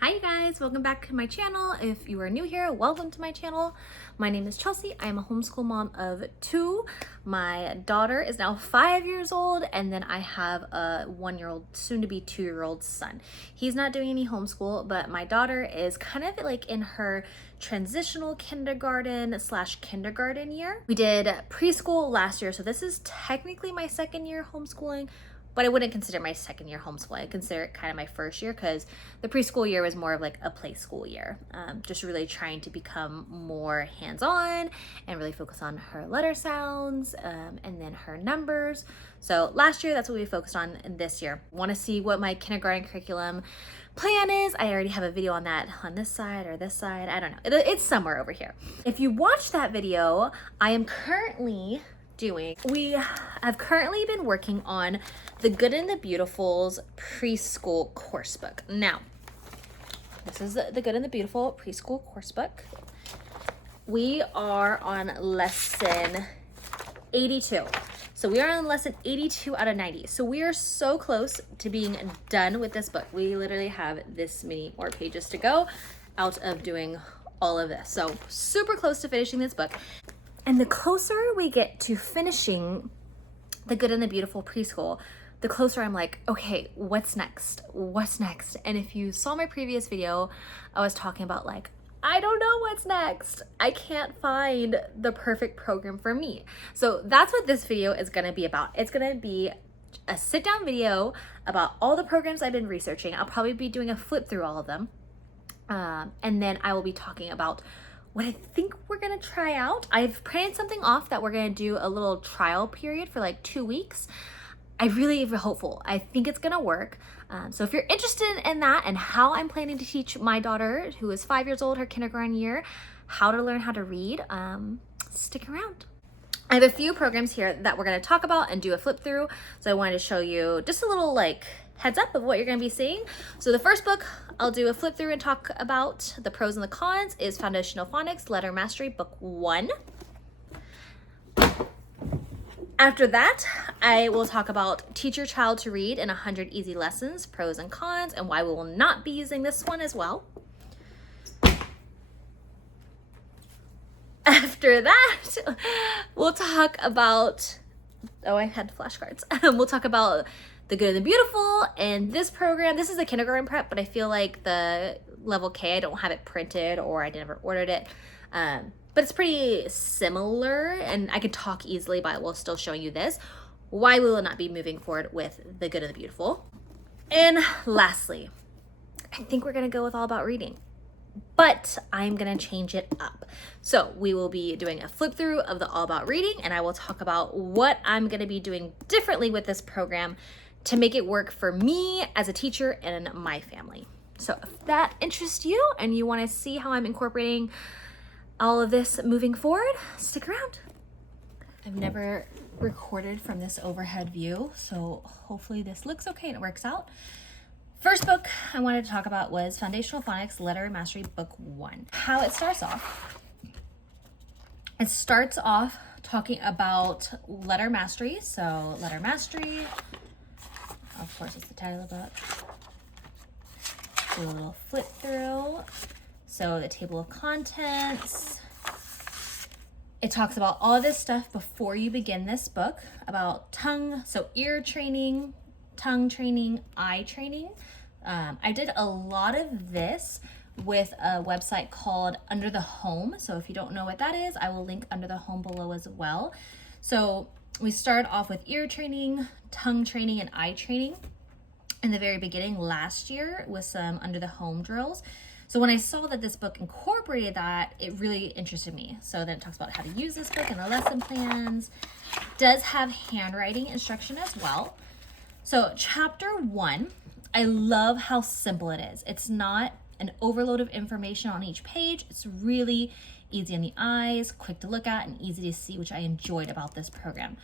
Hi you guys, welcome back to my channel. If you are new here, welcome to my channel. My name is Chelsea. I am a homeschool mom of 2. My daughter is now 5 years old, and then I have a 1-year-old, soon to be 2-year-old son. He's not doing any homeschool, but my daughter is kind of like in her transitional kindergarten year. We did preschool last year, so this is technically my second year homeschooling, but I wouldn't consider my second year homeschooling. I consider it kind of my first year because the preschool year was more of like a play school year. Just really trying to become more hands-on and really focus on her letter sounds and then her numbers. So last year, that's what we focused on. And this year, want to see what my kindergarten curriculum plan is. I already have a video on that on this side or this side. I don't know. It's somewhere over here. If you watched that video, I am currently we have currently been working on the Good and the Beautiful's preschool course book. Now, this is the Good and the Beautiful preschool course book. We are on lesson 82. So we are on lesson 82 out of 90. So we are so close to being done with this book. We literally have this many more pages to go out of doing all of this. So super close to finishing this book. And the closer we get to finishing the Good and the Beautiful preschool, the closer I'm like, okay, what's next? What's next? And if you saw my previous video, I was talking about like, I don't know what's next. I can't find the perfect program for me. So that's what this video is gonna be about. It's gonna be a sit down video about all the programs I've been researching. I'll probably be doing a flip through all of them. And then I will be talking about what I think we're gonna try out. I've printed something off that we're gonna do a little trial period for like 2 weeks. I really am hopeful. I think it's gonna work. So if you're interested in that and how I'm planning to teach my daughter, who is 5 years old, her kindergarten year, how to learn how to read, stick around. I have a few programs here that we're gonna talk about and do a flip through. So I wanted to show you just a little like heads up of what you're gonna be seeing. So the first book I'll do a flip through and talk about the pros and the cons is Foundational Phonics, Letter Mastery, Book 1. After that, I will talk about Teach Your Child to Read in 100 Easy Lessons, pros and cons, and why we will not be using this one as well. After that, we'll talk about, oh, I had flashcards. We'll talk about the Good and the Beautiful and this program. This is the kindergarten prep, but I feel like the level K, I don't have it printed or I never ordered it. But it's pretty similar and I can talk easily about it while still showing you this. Why we will not be moving forward with the Good and the Beautiful. And lastly, I think we're gonna go with All About Reading, but I'm gonna change it up. So we will be doing a flip through of the All About Reading and I will talk about what I'm gonna be doing differently with this program to make it work for me as a teacher and my family. So if that interests you and you wanna see how I'm incorporating all of this moving forward, stick around. I've never recorded from this overhead view, so hopefully this looks okay and it works out. First book I wanted to talk about was Foundational Phonics, Letter Mastery, Book 1. How it starts off. It starts off talking about letter mastery. So letter mastery, of course, it's the title of the book. Do a little flip through. So the table of contents. It talks about all this stuff before you begin this book about tongue, so ear training, tongue training, eye training. I did a lot of this with a website called Under the Home. So if you don't know what that is, I will link Under the Home below as well. So we started off with ear training, tongue training, and eye training in the very beginning last year with some Under the Home drills. So when I saw that this book incorporated that, it really interested me. So then it talks about how to use this book and the lesson plans. It does have handwriting instruction as well. So chapter 1, I love how simple it is. It's not an overload of information on each page. It's really easy on the eyes, quick to look at, and easy to see, which I enjoyed about this program.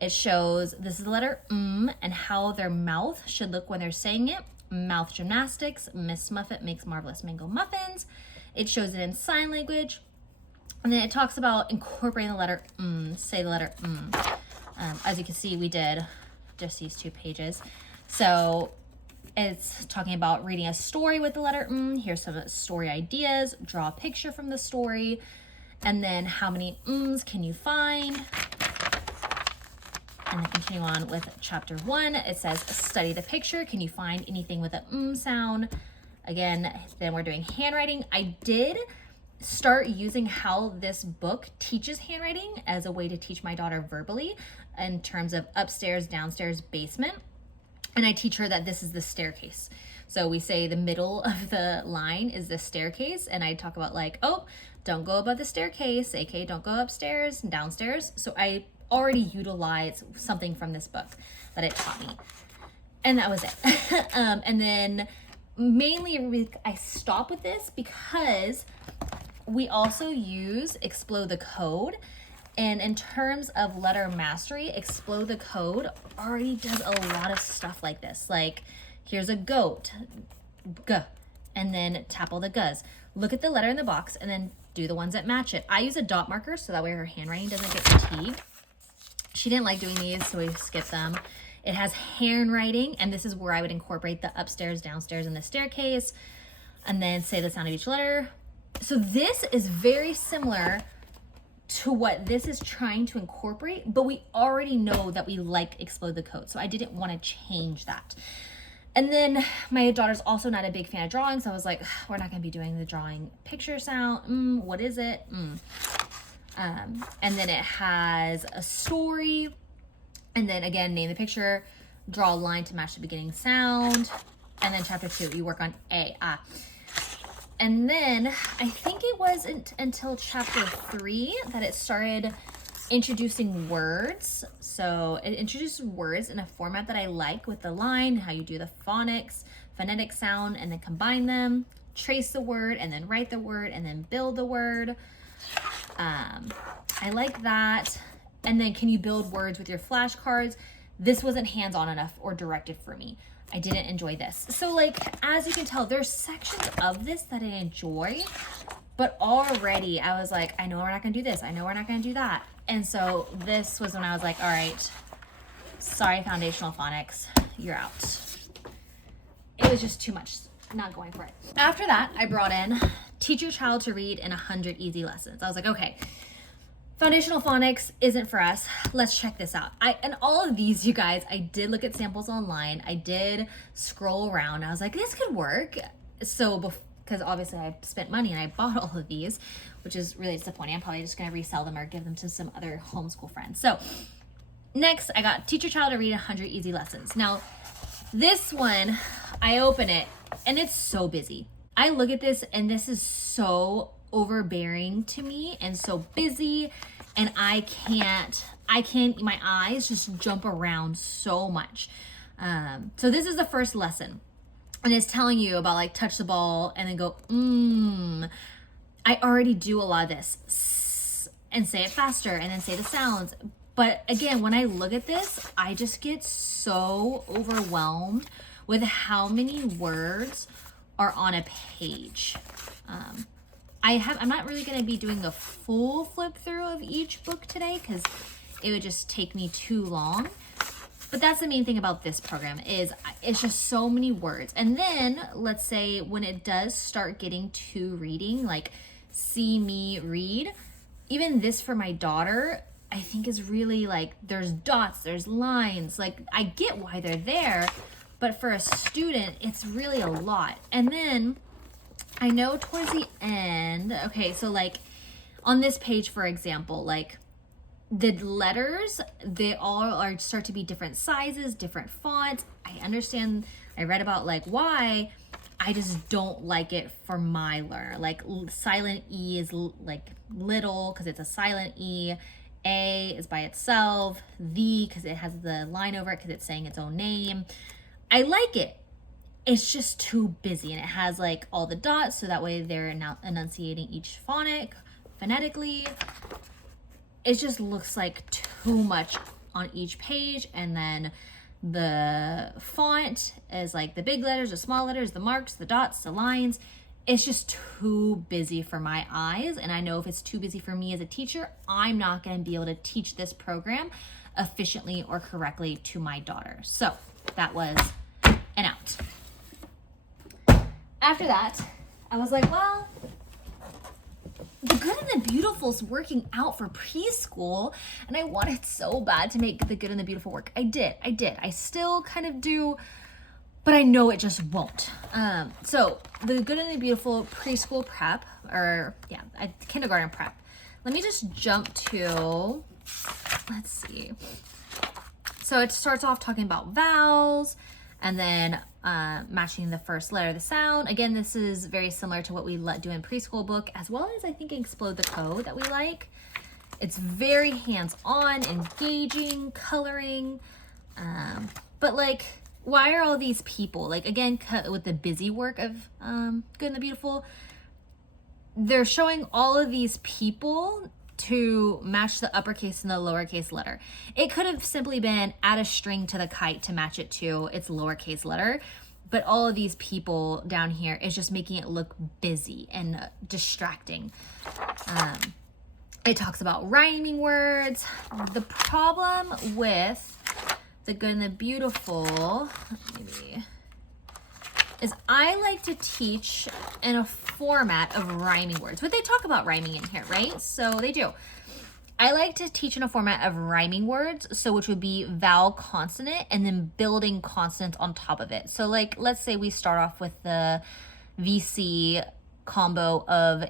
It shows this is the letter and how their mouth should look when they're saying it. Mouth gymnastics, Miss Muffet makes marvelous mango muffins. It shows it in sign language. And then it talks about incorporating the letter say the letter As you can see, we did just these 2 pages. So It's talking about reading a story with the letter Here's some story ideas. Draw a picture from the story. And then how many can you find? And then continue on with chapter 1. It says, study the picture. Can you find anything with a sound? Again, then we're doing handwriting. I did start using how this book teaches handwriting as a way to teach my daughter verbally in terms of upstairs, downstairs, basement. And I teach her that this is the staircase. So we say the middle of the line is the staircase. And I talk about like, oh, don't go above the staircase, aka don't go upstairs and downstairs. So I already utilized something from this book that it taught me. And that was it. And then mainly I stop with this because we also use Explode the Code. And in terms of letter mastery, Explode the Code already does a lot of stuff like this. Like, here's a goat, G, and then tap all the Gs. Look at the letter in the box and then do the ones that match it. I use a dot marker so that way her handwriting doesn't get fatigued. She didn't like doing these, so we skipped them. It has handwriting, and this is where I would incorporate the upstairs, downstairs, and the staircase, and then say the sound of each letter. So this is very similar to what this is trying to incorporate, but we already know that we like Explode the Code, so I didn't want to change that. And then my daughter's also not a big fan of drawing, so I was like, we're not going to be doing the drawing picture sound. What is it? And then it has a story, and then again, name the picture, draw a line to match the beginning sound, and then chapter 2, you work on A, And then I think it wasn't until chapter 3 that it started introducing words. So it introduces words in a format that I like with the line, how you do the phonics, phonetic sound, and then combine them, trace the word, and then write the word, and then build the word. I like that. And then can you build words with your flashcards? This wasn't hands-on enough or directed for me. I didn't enjoy this. So like, as you can tell, there's sections of this that I enjoy, but already I was like, I know we're not gonna do this. I know we're not gonna do that. And so this was when I was like, all right, sorry, foundational phonics, you're out. It was just too much, not going for it. After that, I brought in Teach Your Child to Read in 100 Easy Lessons. I was like, okay, foundational phonics isn't for us. Let's check this out. And all of these, you guys, I did look at samples online. I did scroll around. I was like, this could work. So, because obviously I spent money and I bought all of these, which is really disappointing. I'm probably just going to resell them or give them to some other homeschool friends. So next, I got Teach Your Child to Read 100 Easy Lessons. Now, this one, I open it and it's so busy. I look at this and this is so overbearing to me and so busy, and I can't, my eyes just jump around so much. So this is the first lesson, and it's telling you about like touch the ball and then go, I already do a lot of this, and say it faster and then say the sounds. But again, when I look at this, I just get so overwhelmed with how many words are on a page. I'm not really going to be doing the full flip through of each book today because it would just take me too long. But that's the main thing about this program is it's just so many words. And then let's say when it does start getting to reading, like see me read, even this for my daughter, I think is really like, there's dots, there's lines, like I get why they're there, but for a student, it's really a lot. And then I know towards the end, okay, so like on this page, for example, like the letters, they all are start to be different sizes, different fonts. I understand, I read about like why, I just don't like it for my learner. Like silent E is like little because it's a silent E. A is by itself. The, because it has the line over it because it's saying its own name. I like it. It's just too busy, and it has like all the dots so that way they're now enunciating each phonic phonetically. It just looks like too much on each page, and then the font is like the big letters, the small letters, the marks, the dots, the lines. It's just too busy for my eyes, and I know if it's too busy for me as a teacher, I'm not going to be able to teach this program efficiently or correctly to my daughter. So that was an out. after that, I was like, well, The Good and the Beautiful's working out for preschool, and I wanted so bad to make The Good and the Beautiful work. I did. I still kind of do, but I know it just won't. So The Good and the Beautiful preschool prep, or yeah, kindergarten prep. Let me just jump to, let's see. So it starts off talking about vowels, and then matching the first letter of the sound. Again, this is very similar to what we do in preschool book, as well as I think Explode the Code that we like. It's very hands-on, engaging, coloring. But like, why are all these people, like again, with the busy work of Good and the Beautiful, they're showing all of these people to match the uppercase and the lowercase letter. It could have simply been add a string to the kite to match it to its lowercase letter, but all of these people down here is just making it look busy and distracting. It talks about rhyming words. The problem with The Good and the Beautiful, maybe, is I like to teach in a format of rhyming words. But they talk about rhyming in here, right? So they do. I like to teach in a format of rhyming words, so which would be vowel consonant and then building consonants on top of it. So like, let's say we start off with the VC combo of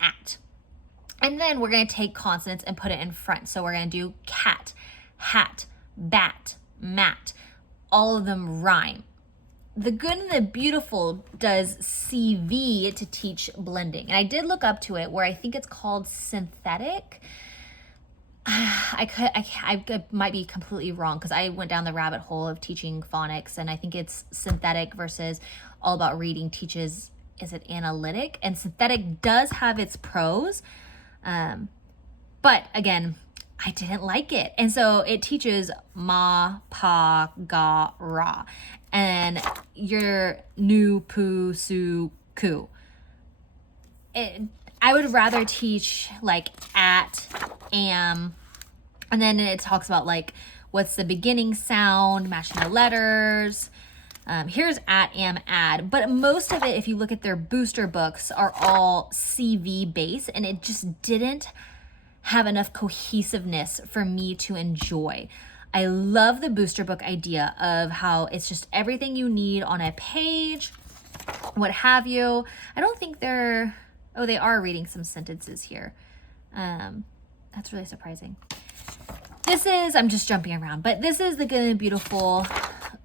at. And then we're gonna take consonants and put it in front. So we're gonna do cat, hat, bat, mat. All of them rhyme. The Good and the Beautiful does CV to teach blending. And I did look up to it where I think it's called synthetic. I might be completely wrong because I went down the rabbit hole of teaching phonics, and I think it's synthetic versus All About Reading teaches, is it analytic? And synthetic does have its pros. But again, I didn't like it. And so it teaches ma, pa, ga, ra. And your nu, pu, su, ku. I would rather teach like at, am, and then it talks about like what's the beginning sound, matching the letters. Here's at, am, add, but most of it, if you look at their booster books, are all CV based, and it just didn't have enough cohesiveness for me to enjoy. I love the booster book idea of how it's just everything you need on a page, what have you. I don't think they are reading some sentences here. That's really surprising. I'm just jumping around, but this is the Good and the Beautiful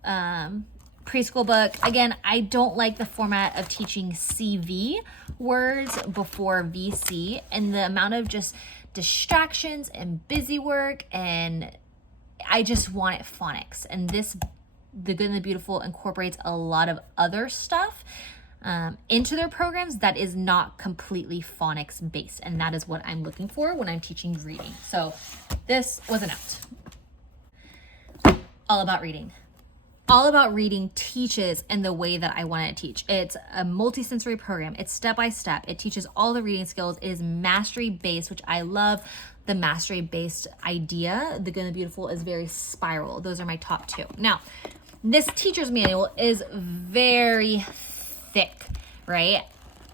preschool book. Again, I don't like the format of teaching CV words before VC, and the amount of just distractions and busy work, and I just want it phonics. And The Good and the Beautiful incorporates a lot of other stuff into their programs that is not completely phonics based, and that is what I'm looking for when I'm teaching reading. So this was an out. All About Reading. All About Reading teaches in the way that I want to teach. It's a multi-sensory program. It's step-by-step. It teaches all the reading skills. It is mastery-based, which I love. The mastery-based idea. The Good and the Beautiful is very spiral. Those are my top two. Now, this teacher's manual is very thick, right?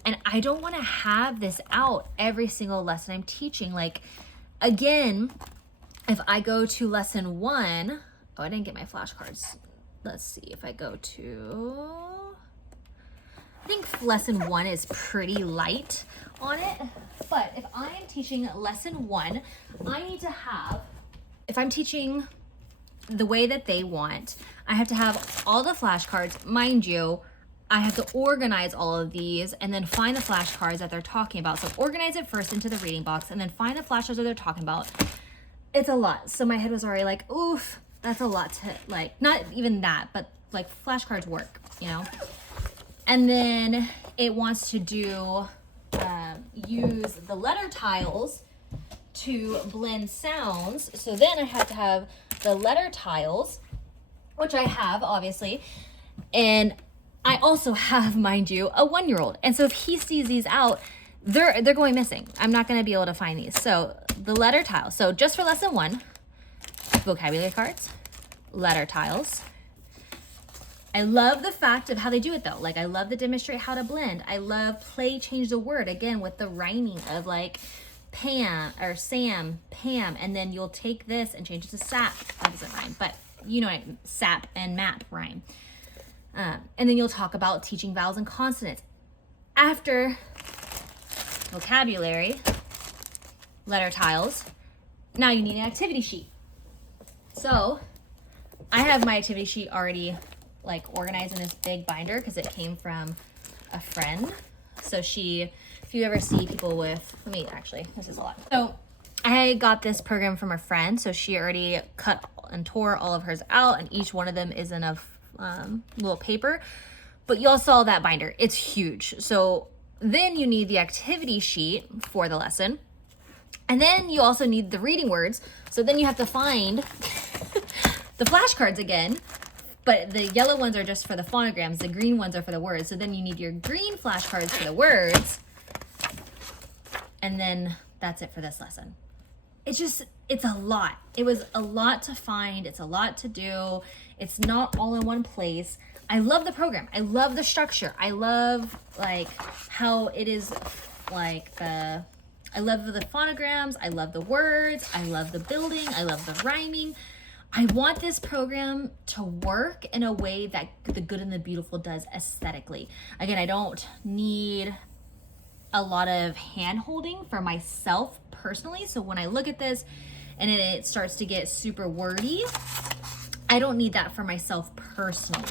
And I don't want to have this out every single lesson I'm teaching. Like, again, if I go to lesson 1, oh, I didn't get my flashcards. Let's see if I go to, I think lesson 1 is pretty light on it. But if I am teaching lesson 1, I need to have, if I'm teaching the way that they want, I have to have all the flashcards. Mind you, I have to organize all of these and then find the flashcards that they're talking about. So organize it first into the reading box and then find the flashcards that they're talking about. It's a lot. So my head was already like, oof, that's a lot to, like, not even that, but like flashcards work, you know? And then it wants to do, use the letter tiles to blend sounds. So then I have to have the letter tiles, which I have obviously. And I also have, mind you, a 1-year-old. And so if he sees these out, they're going missing. I'm not going to be able to find these. So the letter tiles. So just for lesson 1, vocabulary cards, letter tiles, I love the fact of how they do it though. Like I love the demonstrate how to blend. I love play change the word, again with the rhyming of like Pam or Sam, Pam, and then you'll take this and change it to sap. That doesn't rhyme, but you know what I mean, sap and map rhyme. And then you'll talk about teaching vowels and consonants. After vocabulary, letter tiles, now you need an activity sheet. So I have my activity sheet already like organized in this big binder because it came from a friend. So if you ever see people with, this is a lot. So I got this program from a friend. So she already cut and tore all of hers out, and each one of them is in a little paper. But you all saw that binder. It's huge. So then you need the activity sheet for the lesson. And then you also need the reading words. So then you have to find the flashcards again. But the yellow ones are just for the phonograms. The green ones are for the words. So then you need your green flashcards for the words. And then that's it for this lesson. It's a lot. It was a lot to find. It's a lot to do. It's not all in one place. I love the program. I love the structure. I love like how it is like I love the phonograms. I love the words. I love the building. I love the rhyming. I want this program to work in a way that the Good and the Beautiful does aesthetically. Again, I don't need a lot of hand holding for myself personally. So when I look at this and it starts to get super wordy, I don't need that for myself personally.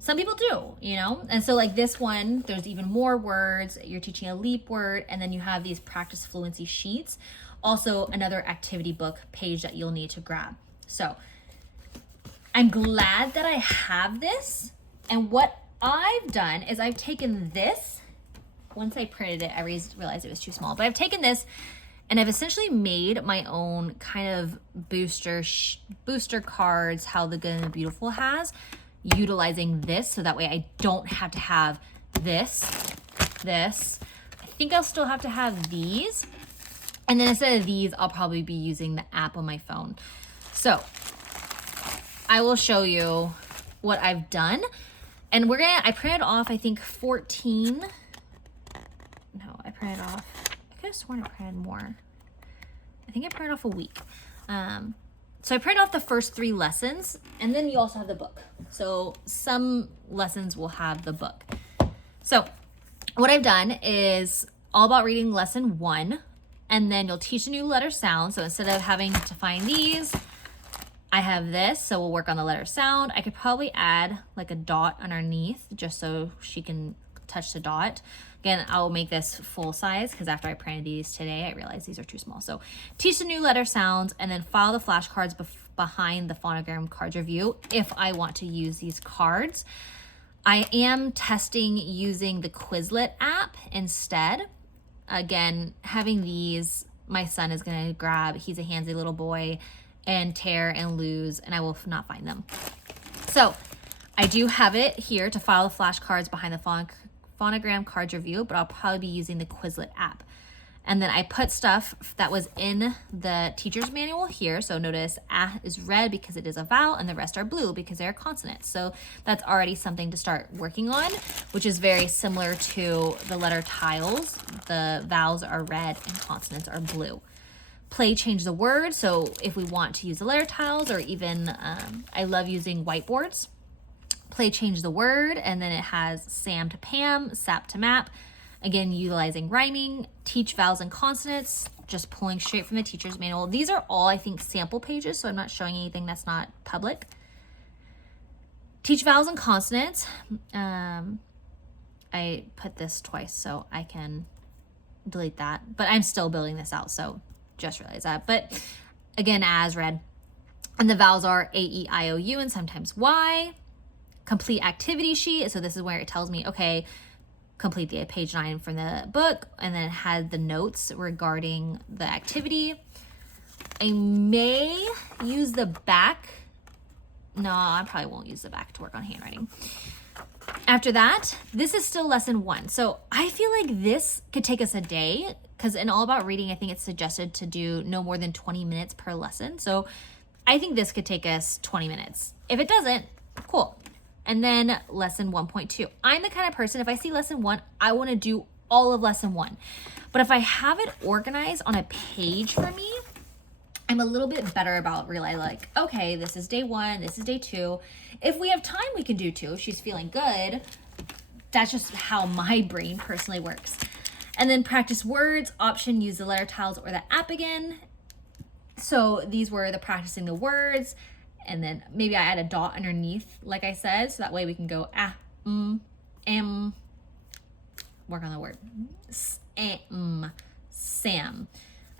Some people do, you know? And so like this one, there's even more words. You're teaching a leap word, and then you have these practice fluency sheets. Also another activity book page that you'll need to grab. So I'm glad that I have this. And what I've done is I've taken this. Once I printed it, I realized it was too small, but I've taken this and I've essentially made my own kind of booster cards, how the Good and the Beautiful has, utilizing this. So that way I don't have to have this. I think I'll still have to have these. And then instead of these, I'll probably be using the app on my phone. So I will show you what I've done. And I printed off, I think 14. No, I printed off, I could have sworn I printed more. I think I printed off a week. So I printed off the first 3 lessons, and then you also have the book. So some lessons will have the book. So what I've done is all about reading lesson 1, and then you'll teach a new letter sound. So instead of having to find these, I have this, so we'll work on the letter sound. I could probably add like a dot underneath just so she can touch the dot. Again, I'll make this full size because after I printed these today, I realized these are too small. So teach the new letter sounds and then file the flashcards behind the phonogram cards review if I want to use these cards. I am testing using the Quizlet app instead. Again, having these, my son is going to grab, he's a handsy little boy, and tear and lose, and I will not find them. So I do have it here to file the flashcards behind the phonogram cards review, but I'll probably be using the Quizlet app. And then I put stuff that was in the teacher's manual here. So notice A is red because it is a vowel, and the rest are blue because they're consonants. So that's already something to start working on, which is very similar to the letter tiles. The vowels are red and consonants are blue. Play change the word. So if we want to use the letter tiles, or even I love using whiteboards. Play change the word, and then it has Sam to Pam, sap to map. Again, utilizing rhyming. Teach vowels and consonants, just pulling straight from the teacher's manual. These are all, I think, sample pages, so I'm not showing anything that's not public. Teach vowels and consonants. I put this twice so I can delete that, but I'm still building this out, so just realize that. But again, as read. And the vowels are A, E, I, O, U, and sometimes Y. Complete activity sheet. So this is where it tells me, okay, complete the page 9 from the book, and then it had the notes regarding the activity. I may use the back. No, I probably won't use the back to work on handwriting. After that, this is still lesson 1. So I feel like this could take us a day, because in All About Reading, I think it's suggested to do no more than 20 minutes per lesson. So I think this could take us 20 minutes. If it doesn't, cool. and then lesson 1.2. I'm the kind of person, if I see lesson 1, I want to do all of lesson 1. But if I have it organized on a page for me, I'm a little bit better about realizing, like, okay, this is day 1, this is day 2. If we have time, we can do 2. If she's feeling good, that's just how my brain personally works. And then practice words, option, use the letter tiles or the app again. So these were the practicing the words, and then maybe I add a dot underneath, like I said, so that way we can go work on the word, Sam.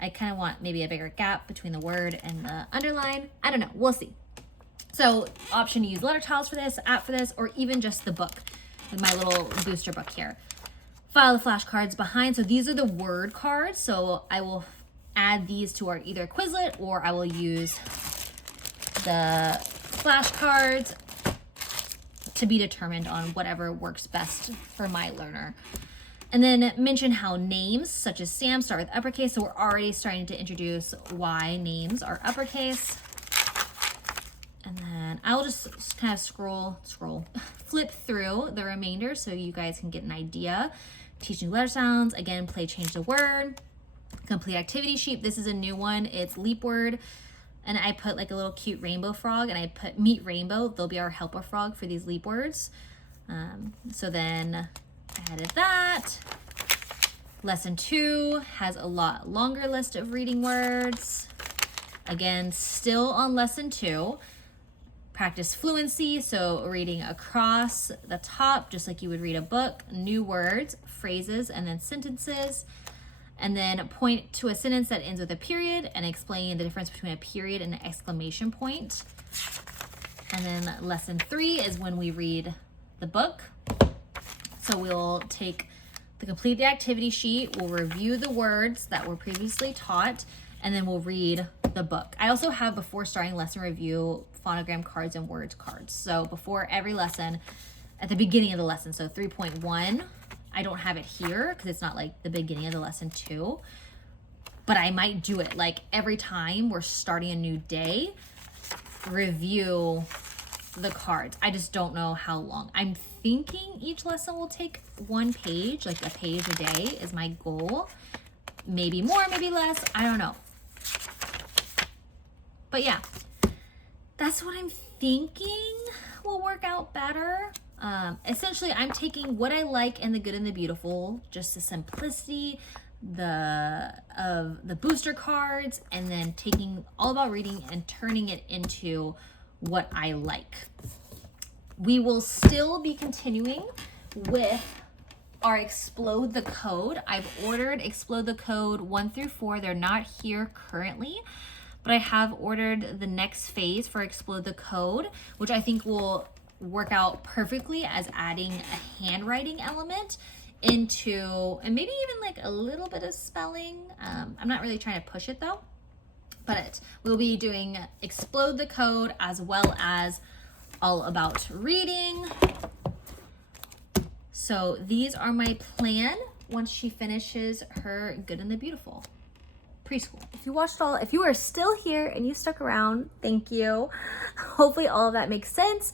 I kind of want maybe a bigger gap between the word and the underline. I don't know, we'll see. So option, use letter tiles for this, app for this, or even just the book, with my little booster book here. File the flashcards behind. So these are the word cards. So I will add these to our either Quizlet, or I will use the flashcards to be determined on whatever works best for my learner. And then mention how names such as Sam start with uppercase. So we're already starting to introduce why names are uppercase. And then I'll just kind of flip through the remainder so you guys can get an idea. Teaching letter sounds, again, play change the word. Complete activity sheet. This is a new one. It's leap word. And I put like a little cute rainbow frog, and I put meet rainbow. They'll be our helper frog for these leap words. So then I added that. Lesson 2 has a lot longer list of reading words. Again, still on lesson 2. Practice fluency, so reading across the top, just like you would read a book, new words, phrases, and then sentences. And then point to a sentence that ends with a period and explain the difference between a period and an exclamation point. And then lesson 3 is when we read the book. So we'll complete the activity sheet, we'll review the words that were previously taught, and then we'll read the book. I also have, before starting lesson review, phonogram cards and words cards. So before every lesson, at the beginning of the lesson, so 3.1, I don't have it here because it's not like the beginning of the lesson 2, but I might do it like every time we're starting a new day, review the cards. I just don't know how long. I'm thinking each lesson will take 1 page, like a page a day is my goal. Maybe more, maybe less, I don't know. But yeah, that's what I'm thinking will work out better. Essentially, I'm taking what I like in the good and the beautiful, just the simplicity of the booster cards, and then taking all about reading and turning it into what I like. We will still be continuing with our Explode the Code. I've ordered Explode the Code 1 through 4. They're not here currently, but I have ordered the next phase for Explode the Code, which I think will work out perfectly as adding a handwriting element into, and maybe even like a little bit of spelling. I'm not really trying to push it though, but we'll be doing Explode the Code as well as all about reading. So these are my plan once she finishes her Good and the Beautiful preschool. If you are still here and you stuck around, thank you. Hopefully all of that makes sense.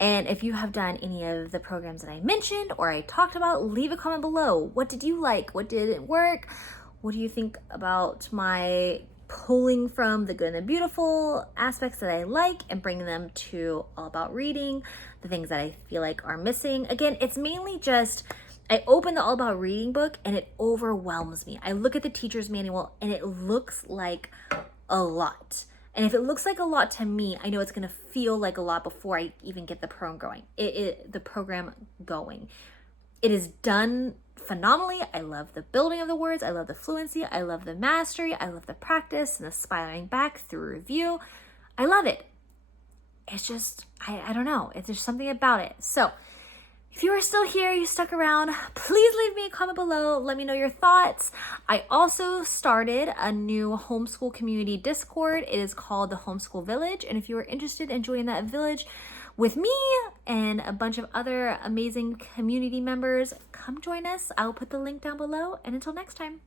And if you have done any of the programs that I mentioned or I talked about, leave a comment below. What did you like? What didn't work? What do you think about my pulling from the good and the beautiful aspects that I like and bringing them to all about reading, the things that I feel like are missing? Again, it's mainly just, I open the All About Reading book and it overwhelms me. I look at the teacher's manual and it looks like a lot. And if it looks like a lot to me, I know it's going to feel like a lot before I even get the program going. It is done phenomenally. I love the building of the words. I love the fluency. I love the mastery. I love the practice and the spiraling back through review. I love it. It's just, I don't know. It's just something about it. So if you are still here, you stuck around, please leave me a comment below. Let me know your thoughts. I also started a new homeschool community Discord. It is called the Homeschool Village. And if you are interested in joining that village with me and a bunch of other amazing community members, come join us. I'll put the link down below. And until next time.